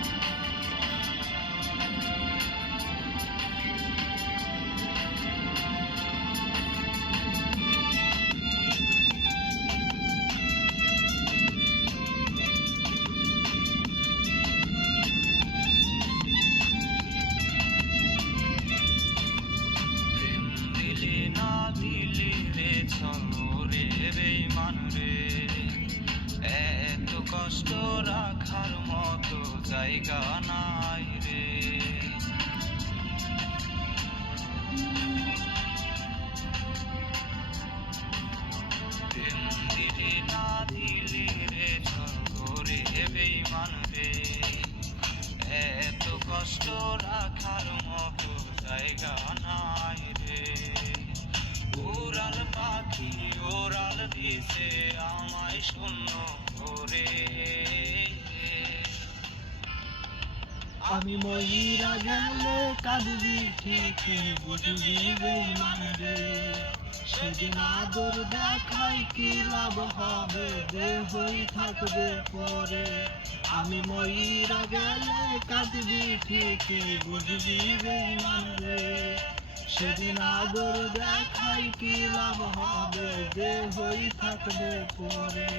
Project. জায়গা নাই রে। প্রেম না দিলি রে চলো রে বেইমান রে। এত কষ্ট রাখার মতো জায়গা নাই রে। উড়াল পাখি, ওরাল দিছে আমায় শূন্য করে। আমি ময়ূরা গেলে কাঁদবি ঠিকই বুঝবি বেইমান রে সেদিন আদর দেখাই কি লাভ হবে, দেহই থাকবে পরে। আমি ময়ূরা গেলে কাঁদবি ঠিকই বুঝবি বেইমান রে সেদিন আদর দেখাই কি লাভ হবে, দেহই থাকবে পরে।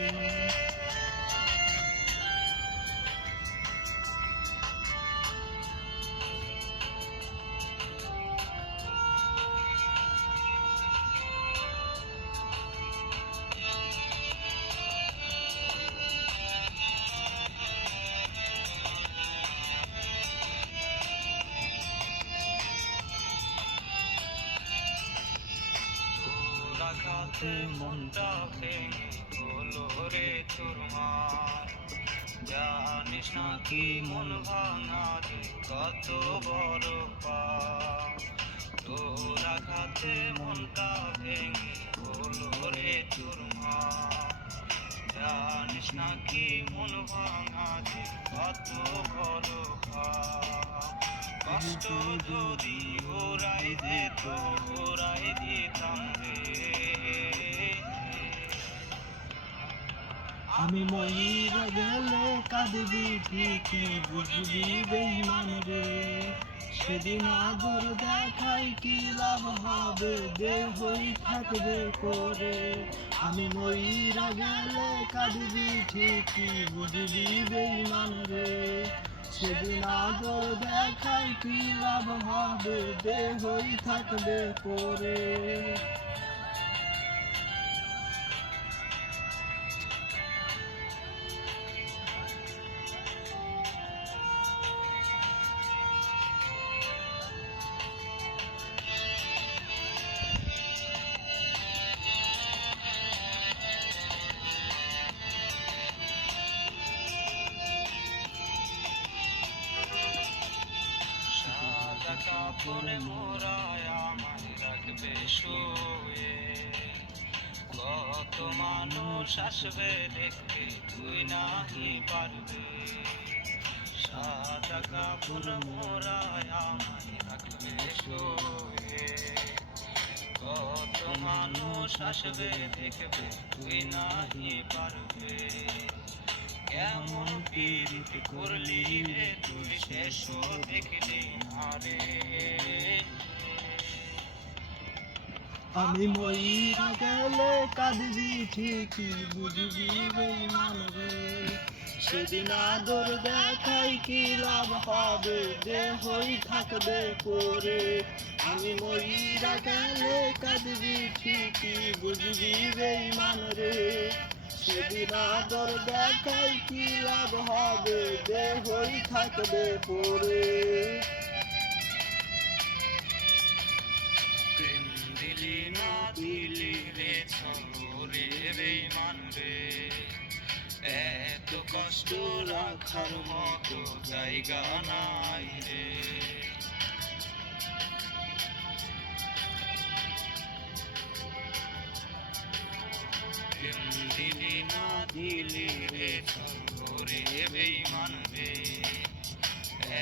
আঘাতে মনটা ভেঙে হলো রে চুরমার মার। জানিস না কি মন ভাঙা যে কত বড় জানিস না কি মন ভাঙা যে কত বড় কষ্ট যদি ওরাই দিত, ওরাই দিতাম রে। আমি ময়ূরা গেলে কাঁদবি ঠিকই, বুঝবি বেইমান রে। সেদিন আদর দেখাই কি লাভ হবে? দেহই থাকবে করে। আমি ময়ূরা গেলে কাঁদবি ঠিকই, বুঝবি বেইমান রে। সেদিন আদর দেখাই কি লাভ হবে? দেহই থাকবে করে। কাপড়ে মোরায় আমায় রাখবে শুয়ে। কত মানুষ আসবে দেখতে, তুই নাহি পারবে। সাদা কাপড় মোরায় আমায় রাখবে শুয়ে। কত মানুষ আসবে দেখবে, তুই নাহি পারবে। কেমন পীড়িত করলি রে তুই শেষও দেখলি। আমি ময়ূরা গেলে কাঁদবি ঠিকই, বুঝবি রে সেদিন আদর দেখাই কি লাভ হবে যে হই থাকবে করে আমি ময়ূরা গেলে কাঁদবি ঠিকই, বুঝবি বেইমান রে সেদিন আদর দেখাই কি লাভ হবে যে হই থাকবে পরে। রাখার মতো জায়গা নাই রে। দিলি না দিলি রে চলো রে বেইমান রে।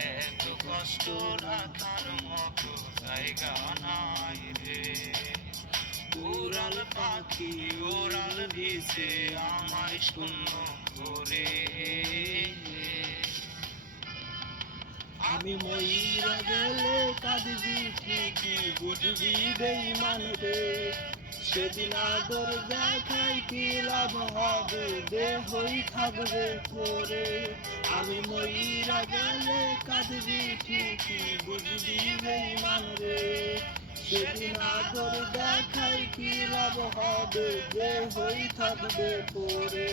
এত কষ্ট রাখার মতো জায়গা নাই রে। উড়াল পাখি ওরাল দিছে আমায় শূন্য করে। কাঁদবি ঠিকই বুঝবি বেইমান রে। সেদিন আদর দেখাই কি লাভ হবে? দেহই থাকবে পরে। আমি মইরা গেলে কাঁদবি ঠিকই বুঝবি বেইমান রে। সেদিন আদর দেখাই কি লাভ হবে? দেহই থাকবে পরে।